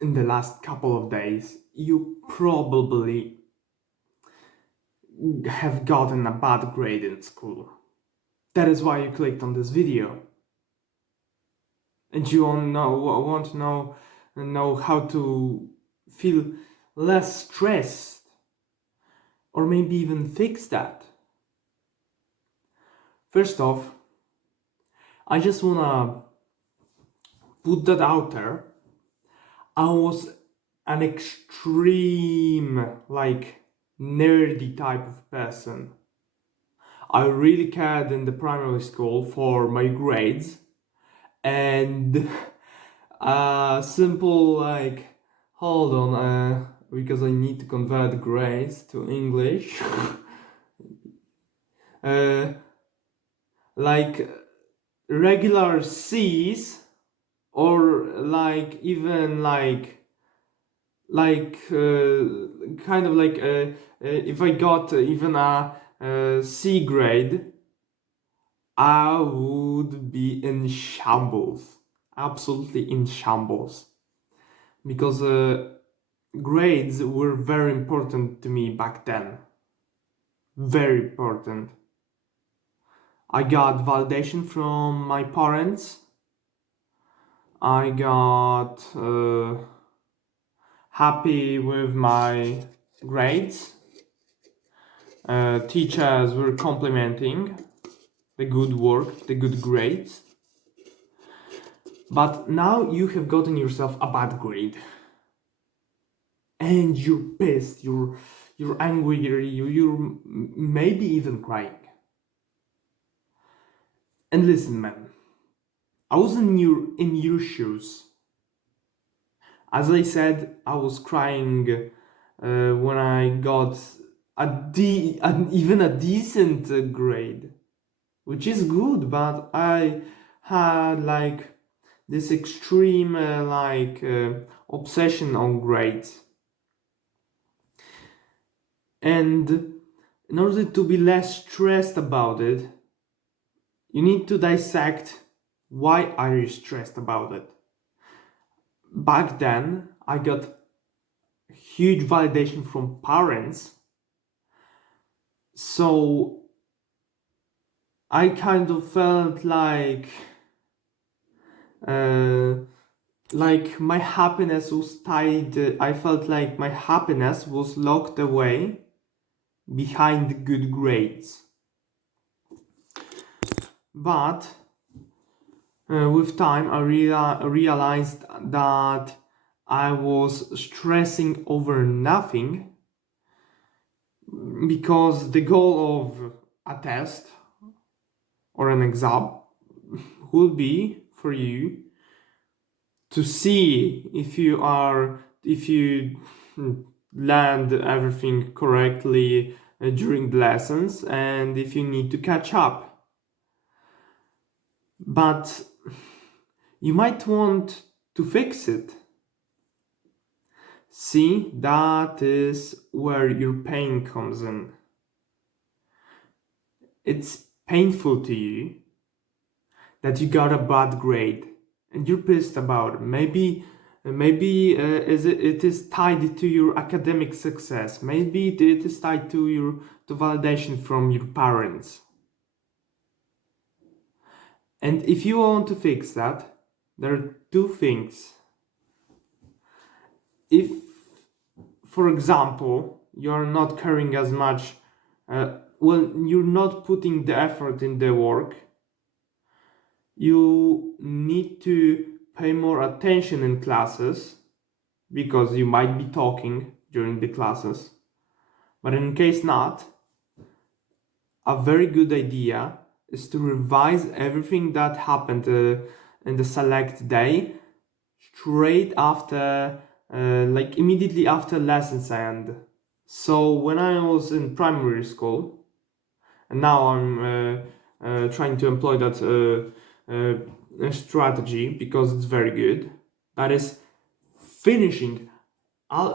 in the last couple of days, you probably have gotten a bad grade in school. That is why you clicked on this video. And you want to know how to feel less stressed, or maybe even fix that. First off, I just wanna put that out there. I was an extreme, nerdy type of person. I really cared in the primary school for my grades, and simple, hold on, because I need to convert grades to English. uh, like regular C's, or even kind of if I got even a C grade, I would be in shambles, absolutely in shambles, because grades were very important to me back then. Very important. I got validation from my parents. I got happy with my grades. Teachers were complimenting the good work, the good grades. But now you have gotten yourself a bad grade, and you're pissed, you're angry, you're maybe even crying. And listen, man, I was in your shoes. As I said, I was crying when I got even a decent grade, which is good, but I had this extreme obsession on grades. And in order to be less stressed about it, you need to dissect why are you stressed about it. Back then, I got huge validation from parents, so I kind of felt my happiness was tied. I felt like my happiness was locked away behind good grades. But with time, I realized that I was stressing over nothing, because the goal of a test or an exam would be for you to see if you land everything correctly during the lessons, and if you need to catch up. But you might want to fix it. See, that is where your pain comes in. It's painful to you that you got a bad grade, and you're pissed about it. Maybe it is tied to your academic success. Maybe it is tied to validation from your parents. And if you want to fix that, there are two things. If, for example, you're not caring as much, you're not putting the effort in the work, you need to pay more attention in classes, because you might be talking during the classes. But in case not, a very good idea is to revise everything that happened in the select day straight after, immediately after lessons end. So when I was in primary school, and now I'm trying to employ that strategy because it's very good, that is finishing all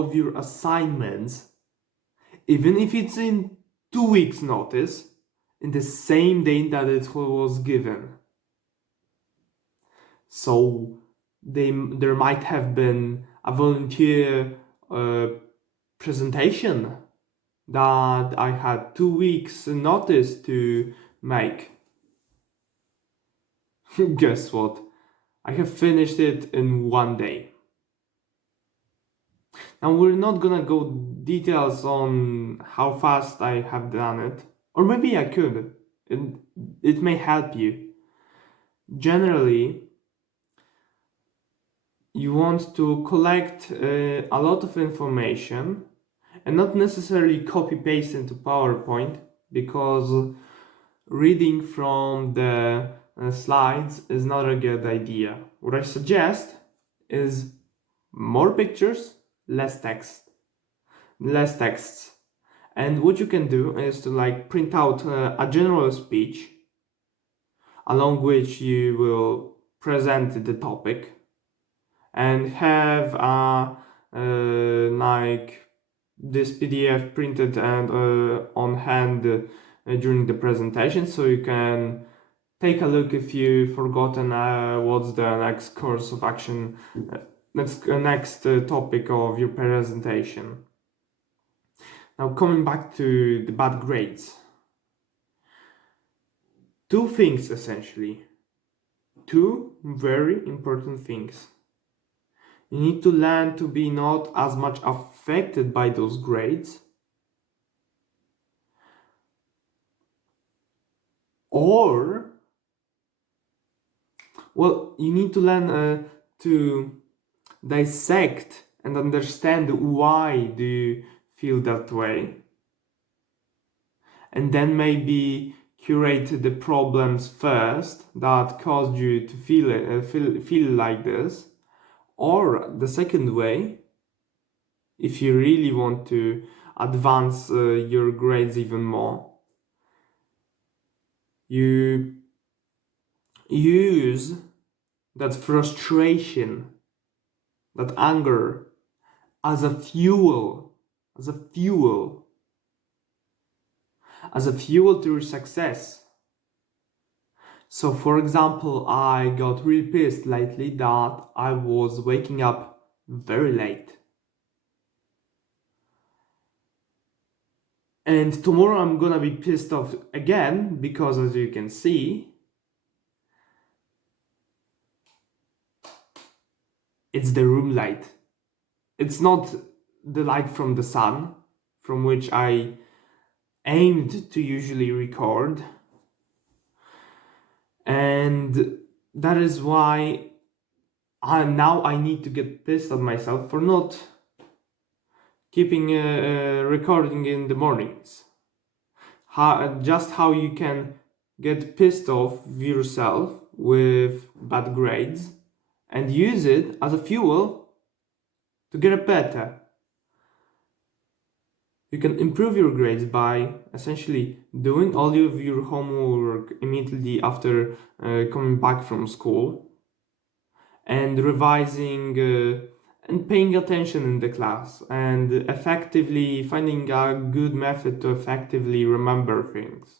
of your assignments, even if it's in 2 weeks notice, in the same day that it was given. So there might have been a volunteer presentation that I had 2 weeks notice to make. Guess what? I have finished it in 1 day. Now we're not gonna go details on how fast I have done it, or maybe I could. It may help you. Generally, you want to collect a lot of information and not necessarily copy paste into PowerPoint, because reading from the slides is not a good idea. What I suggest is more pictures, less texts. And what you can do is to print out a general speech along which you will present the topic, and have this PDF printed and on hand during the presentation, so you can take a look if you've forgotten what's the next course of action, next topic of your presentation. Now, coming back to the bad grades. 2 things essentially. 2 very important things. You need to learn to be not as much affected by those grades, or, well, you need to learn to dissect and understand why do you feel that way, and then maybe curate the problems first that caused you to feel like this. Or the second way, if you really want to advance your grades even more, you use that frustration, that anger, as a fuel to your success. So, for example, I got really pissed lately that I was waking up very late. And tomorrow I'm gonna be pissed off again, because as you can see, it's the room light. It's not the light from the sun, from which I aimed to usually record. And that is why I need to get pissed at myself for not keeping recording in the mornings. Just how you can get pissed off yourself with bad grades and use it as a fuel to get better. You can improve your grades by essentially doing all of your homework immediately after coming back from school, and revising and paying attention in the class, and effectively finding a good method to effectively remember things.